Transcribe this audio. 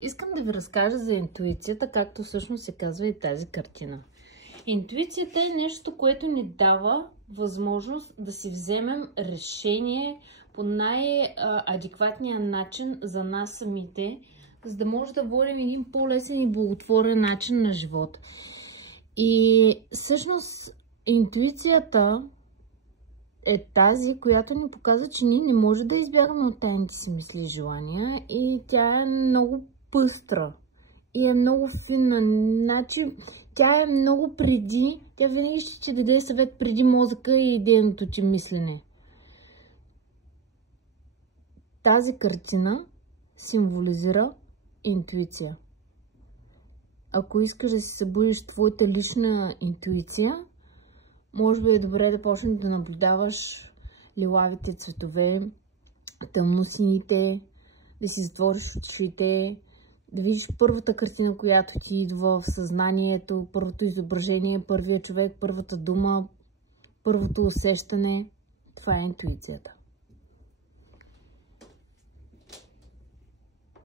Искам да ви разкажа за интуицията, както всъщност се казва и тази картина. Интуицията е нещо, което ни дава възможност да си вземем решение по най-адекватния начин за нас самите, за да може да водим един по-лесен и благотворен начин на живот. И всъщност интуицията е тази, която ни показва, че ние не може да избягаме от тайните си мисли и желания, и тя е много пъстра и е много финна. Значи, тя е много преди, тя винаги ще ти даде съвет преди мозъка и идейното ти мислене. Тази картина символизира интуиция. Ако искаш да си събудиш твоята лична интуиция, може би е добре да почнеш да наблюдаваш лилавите цветове, тъмносините, да си затвориш очите, да видиш първата картина, която ти идва в съзнанието, първото изображение, първия човек, първата дума, първото усещане. Това е интуицията.